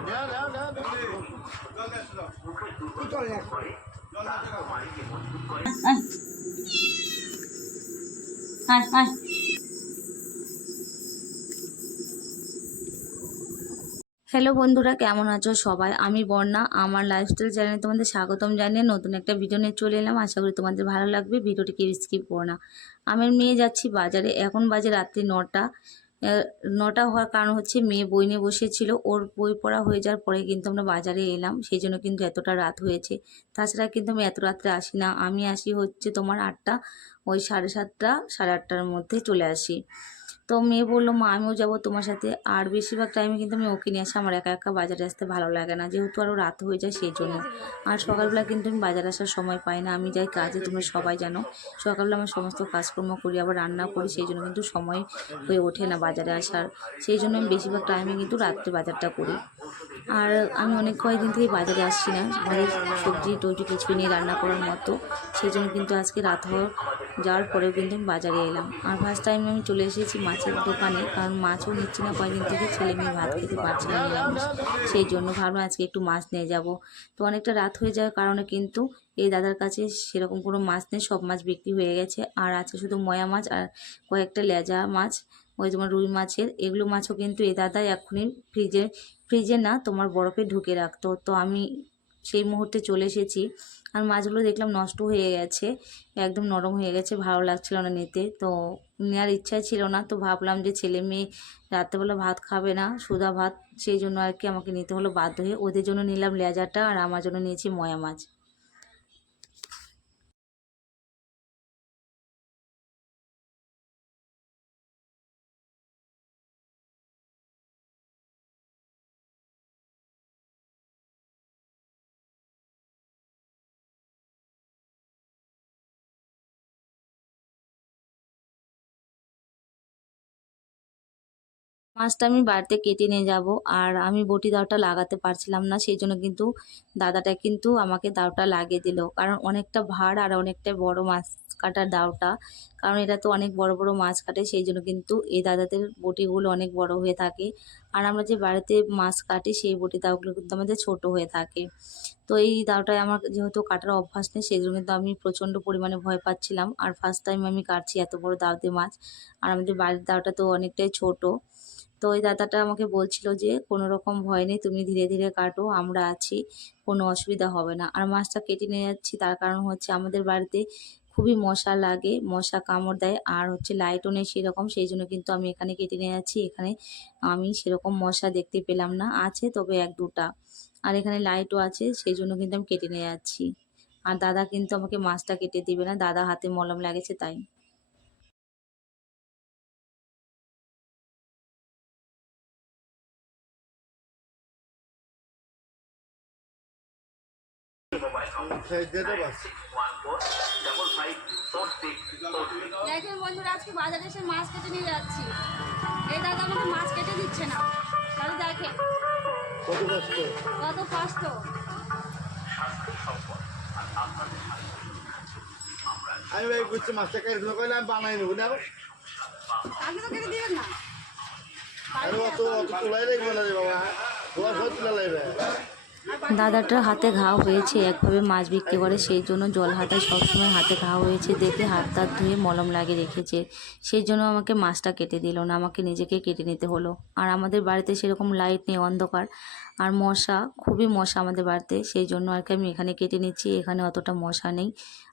না না না না না মুখের দুর্বলতা দূর করে দাঁত ও মাড়িকে মজবুত করে আয় আয় হ্যালো বন্ধুরা, কেমন আছো সবাই? আমি বর্ণা, আমার লাইফস্টাইল চ্যানেলে তোমাদের স্বাগতম জানিয়ে নতুন একটা ভিডিও নিয়ে চলে এলাম। আশা করি তোমাদের ভালো লাগবে ভিডিওটি কেউ স্কিপ করো না। আমি মেয়ে যাচ্ছি বাজারে, এখন বাজে রাত্রি নটা। নটা হওয়ার কারণ হচ্ছে মেয়ে বই নিয়ে বসেছিল, ওর বই পড়া হয়ে যাওয়ার পরে কিন্তু আমরা বাজারে এলাম সেই জন্য কিন্তু এতটা রাত হয়েছে। তাছাড়া কিন্তু আমি এত রাত্রে আসি না, আমি আসি হচ্ছে তোমার আটটা, ওই সাড়ে সাতটা, সাড়ে আটটার মধ্যে চলে আসি। তো মেয়ে বলল, মা, আমিও যাব তোমার সাথে। আর বেশিরভাগ টাইমে কিন্তু আমি ওকে নিয়ে আসি। আমার একা একা বাজারে আসতে ভালো লাগে না। যেহেতু আরও রাত হয়ে যায় সেই জন্য আর সকালবেলা কিন্তু আমি বাজারে আসার সময় পাই না। আমি যাই কাজে, তোমরা সবাই জানো। সকালবেলা আমার সমস্ত কাজকর্ম করি, আবার রান্না করি সেই জন্য কিন্তু সময় হয়ে ওঠে না বাজারে আসার। সেই জন্য আমি বেশিরভাগ টাইমে কিন্তু রাত্রে বাজারটা করি। আর আমি অনেক কয়েকদিন থেকে বাজারে আসছি না। ঘরে সবজি, টবজি কিছুই নিয়ে রান্না করার মতো। সেই জন্য কিন্তু আজকে রাত হওয়ার যাওয়ার পরেও কিন্তু আমি বাজারে এলাম। আর ফার্স্ট টাইম আমি চলে এসেছি মাছের দোকানে, কারণ মাছও নিচ্ছি না কয়েকদিন থেকে, ছেলে মেয়ে ভাত খেতে পারছে না নিরামিষ। সেই জন্য ভাবলাম আজকে একটু মাছ নিয়ে যাব। তো অনেকটা রাত হয়ে যাওয়ার কারণে কিন্তু এই দাদার কাছে সেরকম কোনো মাছ নেই, সব মাছ বিক্রি হয়ে গেছে। আর আছে শুধু ময়া মাছ আর কয়েকটা লেজা মাছ, ওই তোমার রুই মাছের, এগুলো মাছও কিন্তু এই দাদা এখনই ফ্রিজে ফ্রিজে না তোমার বরফে ঢুকে রাখতো। তো আমি সেই মুহূর্তে চলে এসেছি। আর মাছগুলো দেখলাম নষ্ট হয়ে গেছে, একদম নরম হয়ে গেছে, ভালো লাগছিল না নিতে। তো নেওয়ার ইচ্ছাই ছিল না, তো ভাবলাম যে ছেলে মেয়ে রাত্রেবেলা ভাত খাবে না, সুদা ভাত, সেই জন্য আর কি আমাকে নিতে হলো বাধ্য হয়ে। ওদের জন্য নিলাম লেজাটা আর আমার জন্য নিয়েছি ময়া মাছ। মাছটা আমি বাড়িতে কেটে নিয়ে যাব। আর আমি বটি দাওটা লাগাতে পারছিলাম না সেই জন্য কিন্তু দাদাটা কিন্তু আমাকে দাওটা লাগিয়ে দিল। কারণ অনেকটা ভার আর অনেকটা বড় মাছ কাটার দাওটা। কারণ এটা তো অনেক বড় বড় মাছ কাটে সেই জন্য কিন্তু এই দাদাদের বটিগুলো অনেক বড় হয়ে থাকে। আর আমরা যে বাড়িতে মাছ কাটি, সেই বটি দাওগুলো কিন্তু আমাদের ছোট হয়ে থাকে। তো এই দাওটায় আমার যেহেতু কাটার অভ্যাস নেই সেই জন্য কিন্তু আমি প্রচণ্ড পরিমাণে ভয় পাচ্ছিলাম। আর ফার্স্ট টাইম আমি কাটছি এত বড় দাওতে মাছ। আর আমাদের বাড়ির দাওটা তো অনেকটাই ছোট। তো ওই দাদাটা আমাকে বলছিল যে, কোনো রকম ভয় নেই, তুমি ধীরে ধীরে কাটো, আমরা আছি, কোনো অসুবিধা হবে না। আর মাছটা কেটে নিয়ে যাচ্ছি, তার কারণ হচ্ছে আমাদের বাড়িতে খুবই মশা লাগে, মশা কামড় দেয়, আর হচ্ছে লাইটও নেই সেরকম, সেই জন্য কিন্তু আমি এখানে কেটে নিয়ে যাচ্ছি, এখানে আমি সেরকম মশা দেখতে পেলাম না, আছে তবে এক দুটা, আর এখানে লাইটও আছে, সেই জন্য কিন্তু আমি কেটে নিয়ে যাচ্ছি। আর দাদা কিন্তু আমাকে মাছটা কেটে দিবে না, দাদা হাতে মলম লাগেছে তাই। দেখুন বন্ধুরা আজকে বাজারে এসে মাছ কেটে নিয়ে যাচ্ছি। এই দাদা আমাকে মাছ কেটে দিচ্ছে না। তাহলে দেখে কত কষ্ট? আমি ভাই বুঝছি মাছটা কেটে কইলে আমি বানাই নেব না আগে তো কেটে দিবেন না। আরে অত অত তোলাই লাগবে না রে বাবা। তোমার সব তোলা লাগবে দাদাটার হাতে ঘা হয়েছে, একভাবে মাছ বিক্রি করে, সেই জন্য জল হাতায় সবসময় হাতে ঘা হয়েছে, দেখে হাত তাত ধুয়ে মলম লাগিয়ে রেখেছে। সেই জন্য আমাকে মাছটা কেটে দিল না, আমাকে নিজেকে কেটে নিতে হলো। আর আমাদের বাড়িতে সেরকম লাইট নেই, অন্ধকার। আর মশা, খুবই মশা আমাদের বাড়িতে, সেই জন্য আর কি আমি এখানে কেটে নিচ্ছি, এখানে অতটা মশা নেই।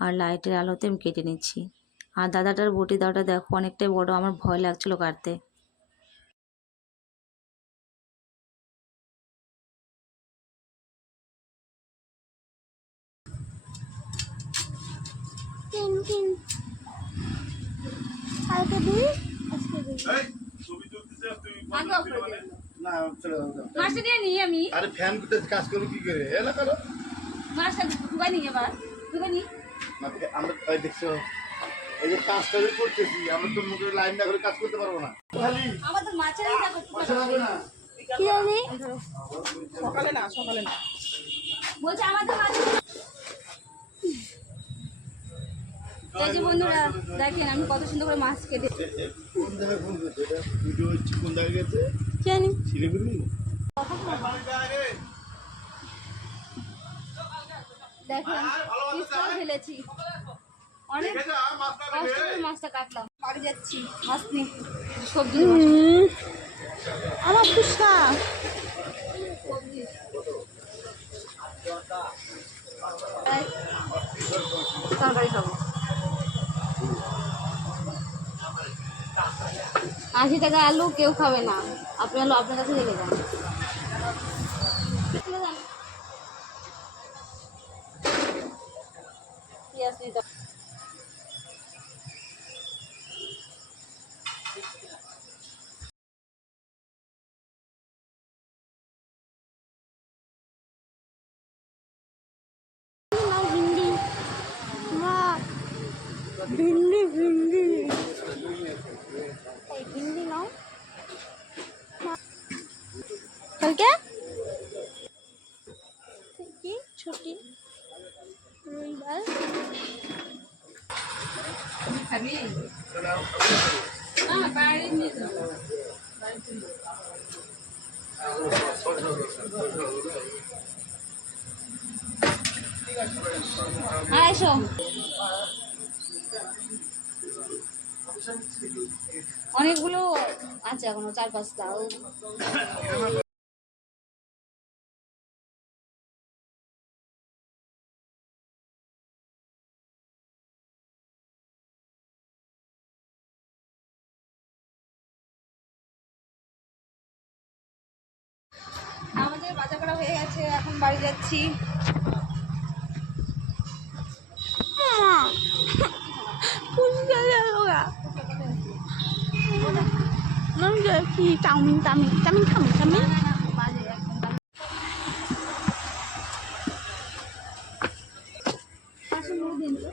আর লাইটের আলোতে আমি কেটে নিচ্ছি। আর দাদাটার বটি দাওটা দেখো, অনেকটাই বড়, আমার ভয় লাগছিল কাটতে। তিন কালকে দিই আজকে দিই করে কাজ করে করে করো দেখছ এই যে কাজটা যে করতেছি আমরা তো মুখে লাইন করে কাজ করতে পারব আমাদের মাছের না বলছে আমাদের বাড়ি এই যে বন্ধুরা দেখেন আমি কত সুন্দর করে মাছ কেটে জানি। দেখেন ফেলেছি। অনেক কষ্ট মাছটা কাটলাম। বাড়ি যাচ্ছি মাছ নিয়ে সবজি আমার সবজি। তরকারি খাব। আশি টাকা আলু কেউ খাবে না আপনি আলু আপনার কাছে রেখে যান চলে যান। পেঁয়াজ নিতে হবে। ভিন্ডি ভিন্ডি ভিন্ডি ভিন্ডি নাও কালকে কি ছুটি রবিবার হ্যাঁ অনেকগুলো আছে এখনও চার পাঁচটা। বাজার করা হয়ে গেছে এখন বাড়ি যাচ্ছি। কি চাউমিন চাউমিন চাউমিন খাব চাউমিন না না বাজে একদম বাজে। পাঁচশো মুড়ি দিন তো।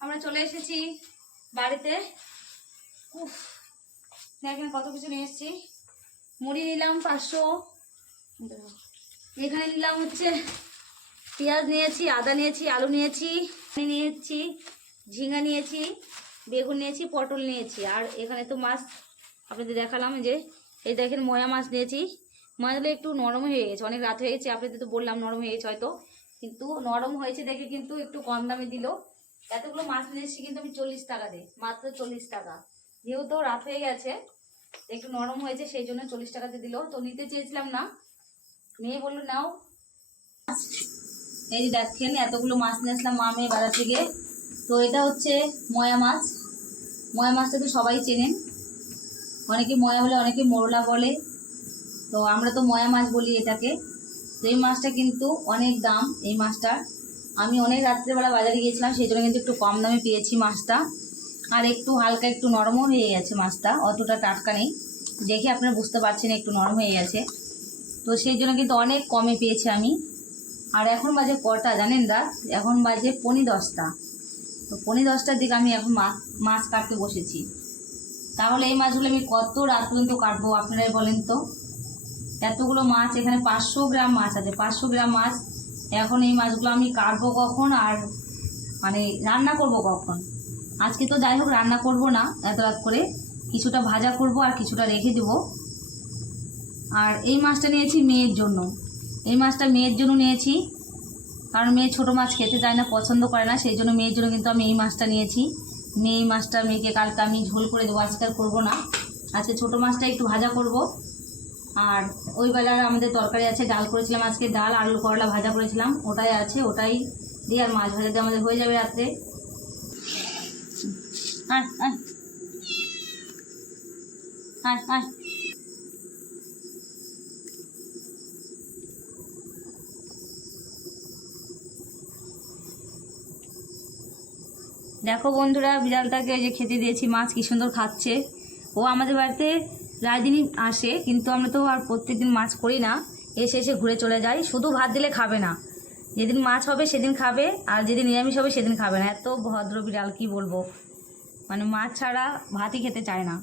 আমরা চলে এসেছি বাড়িতে। উফ। দেখেন কত কিছু নিয়ে এসেছি। মুড়ি নিলাম পাঁচশো। এখানে নিলাম হচ্ছে পেঁয়াজ নিয়েছি, আদা নিয়েছি, আলু নিয়েছি নিয়েছি ঝিঙ্গা নিয়েছি, বেগুন নিয়েছি, পটল নিয়েছি। আর এখানে তো মাছ আপনাদের দেখালাম যে, এই দেখেন ময়া মাছ নিয়েছি। মাছগুলো একটু নরম হয়ে গেছে, অনেক রাত হয়ে গেছে, আপনাদের তো বললাম নরম হয়ে গেছে হয়তো। কিন্তু নরম হয়েছে দেখে কিন্তু একটু কম দামে দিল। এতগুলো মাছ নিয়ে এসেছি কিন্তু আমি চল্লিশ টাকা দিই, মাত্র চল্লিশ টাকা। যেহেতু রাত হয়ে গেছে, একটু নরম হয়েছে, সেই জন্য চল্লিশ টাকাতে দিল। তো নিতে চেয়েছিলাম না। মেয়ে বলল, নাও। এই যে দেখেন, এতগুলো মাছ নিয়ে আসলাম মা মেয়ে বাজার থেকে। তো এটা হচ্ছে ময়া মাছ। ময়া মাছটা তো সবাই চেনেন। অনেকে ময়া বলে, অনেকে মোরলা বলে। তো আমরা তো ময়া মাছ বলি এটাকে। তো এই মাছটা কিন্তু অনেক দাম, এই মাছটার। আমি অনেক রাত্রেবেলা বাজারে গিয়েছিলাম, সেই জন্য কিন্তু একটু কম দামে পেয়েছি মাছটা। আর একটু হালকা একটু নরমও হয়ে গেছে মাছটা, অতটা টাটকা নেই। দেখে আপনারা বুঝতে পারছেন একটু নরম হয়ে গেছে। তো সেই জন্য কিন্তু অনেক কমে পেয়েছি আমি। আর এখন বাজে কটা জানেন দা? এখন বাজে পনি দশটা। তো পনি দশটার দিকে আমি এখন মাছ মাছ কাটতে বসেছি। তাহলে এই মাছগুলো আমি কত রাত পর্যন্ত কাটবো আপনারাই বলেন তো? এতগুলো মাছ, এখানে পাঁচশো গ্রাম মাছ আছে। পাঁচশো গ্রাম মাছ, এখন এই মাছগুলো আমি কাটবো কখন আর মানে রান্না করব কখন? আজকে তো যাই হোক রান্না করব না, এত রাত করে। কিছুটা ভাজা করব আর কিছুটা রেখে দেবো। আর এই মাছটা নিয়েছি মেয়ের জন্য। এই মাছটা মেয়ের জন্য নিয়েছি। কারণ মেয়ে ছোটো মাছ খেতে চায় না, পছন্দ করে না, সেই জন্য মেয়ের জন্য কিন্তু আমি এই মাছটা নিয়েছি। মেয়ে এই মাছটা, মেয়েকে কালকে আমি ঝোল করে দেবো, আজকে আর করব না। আজকে ছোটো মাছটা একটু ভাজা করব। আর ওই বেলার আমাদের তরকারি আছে, ডাল করেছিলাম আজকে, ডাল আলু করলা ভাজা করেছিলাম। ওটাই আছে, ওটাই দিয়ে আর মাছ ভাজা দিয়ে আমাদের হয়ে যাবে রাত্রে। দেখো বন্ধুরা, বিড়ালটাকে এই যে খেতে দিয়েছি, মাছ কি সুন্দর খাচ্ছে। ও আমাদের বাড়িতে প্রায় দিনই আসে, কিন্তু আমরা তো আর প্রত্যেকদিন মাছ করি না। এসে এসে ঘুরে চলে যাই, শুধু ভাত দিলে খাবে না। যেদিন মাছ হবে সেদিন খাবে, আর যেদিন নিরামিষ হবে সেদিন খাবে না। এত ভদ্র বিড়াল, কি বলব? মানে মাছ ছাড়া ভাতই খেতে চায় না।